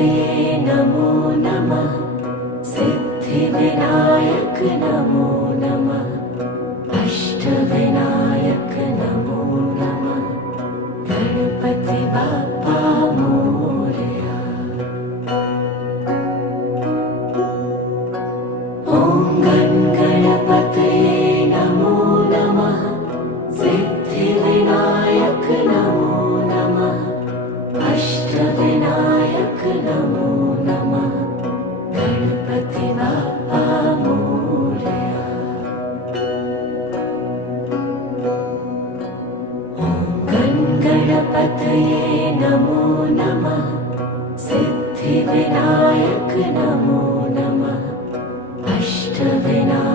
गणपतये नमो नमः। सिद्धिविनायक नमो नमः। अष्टविनायक नमो नमः। गणपति बाप्पा मोरया। ॐ गणपतये नमो नमः। सिद्धिविनायक नमो नमः। अष्टविनायक नमो नमः। गणपति बाप्पा मोरया। ॐ गणपतये नमो नमः। सिद्धिविनायक नमो नमः। अष्टविनायक